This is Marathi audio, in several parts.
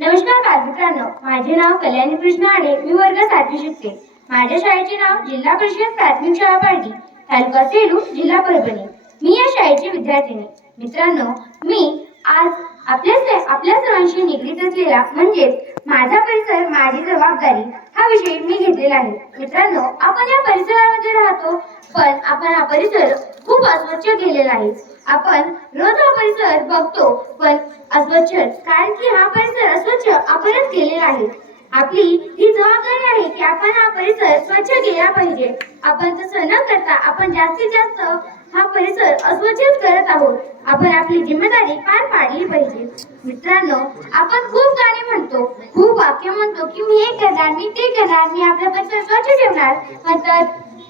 नमस्कार बालमित्रांनो. माझे नाव कल्याणी कृष्ण आणि मी वर्ग सातवी शिकते. माझ्या शाळेचे नाव जिल्हा परिषद प्राथमिक शाळा पारडी तालुका सेलू जिल्हा परभणी. मी या शाळेची विद्यार्थिनी. मित्रांनो मी आज आपल्या आपल्या सर्वांशी निगडीत असलेला म्हणजेच माझा परिसर माझी जबाबदारी हा विषय मी घेतलेला आहे. मित्रांनो आपण या परिसरामध्ये राहतो पण आपण हा परिसर खूप अस्वच्छ केलेला आहे. आपण रोज हा परिसर बघतो पण अस्वच्छ कारण की हा परिसर अस्वच्छ आपणच केलेला आहे. आपली ही जबाबदारी आहे की आपण हा परिसर स्वच्छ केला पाहिजे. आपण तसं न करता आपण जास्तीत जास्त हा परिसर अस्वच्छच करत आहोत. आपण आपली जिम्मेदारी पार पाडली पाहिजे. मित्रांनो आपण खूप गाणी म्हणतो खूप वाक्य म्हणतो की मी हे करणार मी ते करणार मी आपला परिसर स्वच्छ ठेवणार.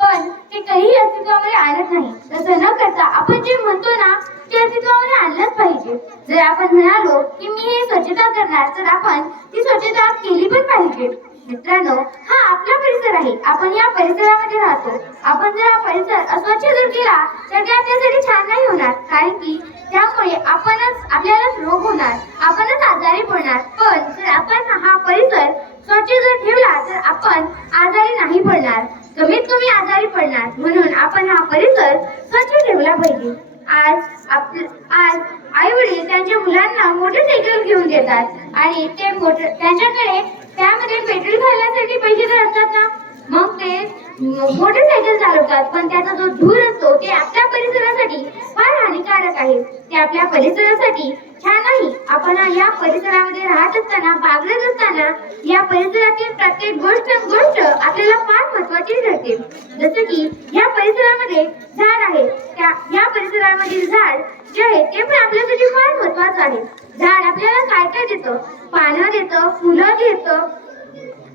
पण ते काही अस्तित्वामध्ये आणत नाही. तसं न करता आपण जे म्हणतो ना ते अस्तित्वामध्ये आणलंच पाहिजे. जर आपण म्हणालो की मी हे स्वच्छता करणार तर आपण ती स्वच्छता केली पण पाहिजे. मित्रांनो हा आपला परिसर आहे. आपण या परिसरामध्ये राहतो. आपण जर हा परिसर अस्वच्छ जर केला तर ते आपल्यासाठी छान नाही होणार. कारण की त्यामुळे आपणच आपल्यालाच रोग होणार. आपणच आजारी पडणार. पण जर आपण हा परिसर स्वच्छ जर ठेवला तर आपण आजारी नाही पडणार. कमीत कमी आजारी पडणार. म्हणून आपण हा परिसर स्वच्छ ठेवला पाहिजे. आज आप आज आई वडील त्यांच्या मुलांना मोटरसायकल घेऊन देतात. आणि ते मोटर त्यांच्याकडे त्यामध्ये पेट्रोल घालण्यासाठी पैसे तर असतात ना? मग ते मोटरसायकल चालवतात पण त्याचा जो धूर असतो ते आपल्या परिसरासाठी फार हानिकारक आहे. ते आपल्या परिसरासाठी छान नाही आपण या परिसरामध्ये राहत असताना बागडत असताना या परिसरातील प्रत्येक गोष्ट गोष्ट आपल्याला फार महत्वाची ठरते. जसं की या परिसरामध्ये झाड आहे. त्या या परिसरामधील झाड जे आहे ते पण आपल्यासाठी फार महत्वाचं आहे. झाड आपल्याला काय काय देतं? पानं देतं फुलं देतं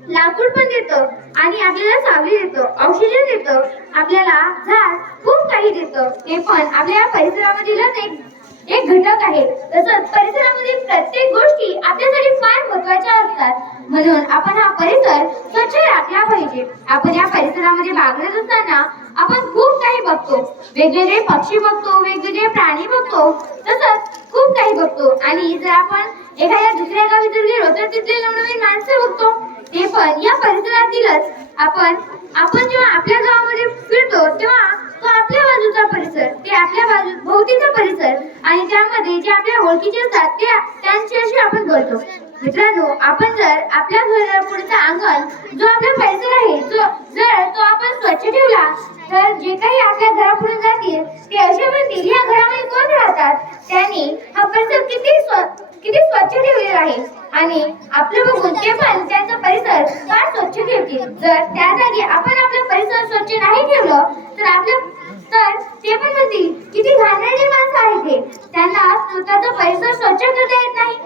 लाकूड पण देतं आणि आपल्याला सावली देतं ऑक्सिजन देतं आपल्याला झाड खूप काही देतं. ते पण आपल्या परिसरामधीलच एक एक घटक आहे. तसंच परिसरामधील प्रत्येक गोष्टी आपल्यासाठी फार महत्त्वाच्या असतात. म्हणून आपण हा परिसर स्वच्छ राखला पाहिजे. आपण या परिसरामध्ये बागडत असताना आपण खूप काही बघतो. वेगवेगळे पक्षी बघतो वेगवेगळे प्राणी बघतो. तसंच खूप काही बघतो. आणि जर आपण एखाद्या दुसऱ्या गावी जर गेलो तर तिथले नवनवीन माणसं बघतो. ते पण या परिसरातीलच. आपण आपण जेव्हा आपल्या गावामध्ये फिरतो तेव्हा तो आपल्या बाजूचा परिसर ते आपल्या बाजू भोवतीचा परिसर आणि त्यामध्ये जे आपल्या ओळखीचे असतात ते त्यांच्याशी आपण बोलतो. मित्रांनो आपण जर आपल्या घरा पुढचा अंगण जो आपला परिसर आहे तो जर तो आपण स्वच्छ ठेवला तर जे काही आपल्या घरापुढून जातील ते असे म्हणतील या घरामध्ये कोण राहतात? त्यांनी हा परिसर किती स्व किती स्वच्छ ठेवलेला आहे. आणि आपलं बघून ते पण त्यांचा परिसर फार स्वच्छ ठेवतील. जर त्या जागी आपण आपला परिसर स्वच्छ नाही ठेवलं तर आपलं तर ते पण म्हणतील किती घाणेरडी माणसं आहेत ते त्यांना स्वतःचा परिसर स्वच्छ करता येत नाही.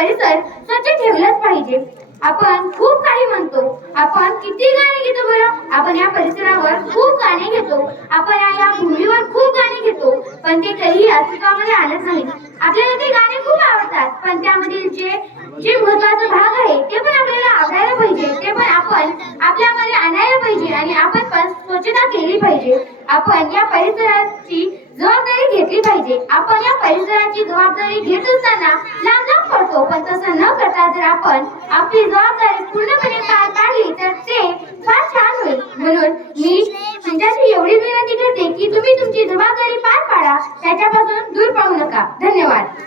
परिसर स्वच्छ ठेवलाच पाहिजे. आपण खूप काही म्हणतो. आपण किती गाणी घेतो बरं? आपण या परिसरावर खूप गाणी घेतो. आपण या- भूमीवर खूप गाणी घेतो. पण ते कधीही अस्तित्वामध्ये आणत नाही. आपल्याला ते गाणे खूप आवडतात. पण त्यामधील जे जे महत्त्वाचा भाग आहे ते पण आपल्याला आवडायला पाहिजे. ते पण आपण आपल्यामध्ये आणायला पाहिजे आणि आपण पण स्वच्छता केली पाहिजे. आपण या परिसराची जबाबदारी घेतली पाहिजे. आपण या परिसराची जबाबदारी घेत असताना लांब पण तसं न करता जर आपण आपली जबाबदारी पूर्णपणे पार पाडली तर ते फार छान होईल. म्हणून मी तुमच्याशी एवढी विनंती करते की तुम्ही तुमची जबाबदारी पार पाडा. त्याच्यापासून दूर पाहू नका. धन्यवाद.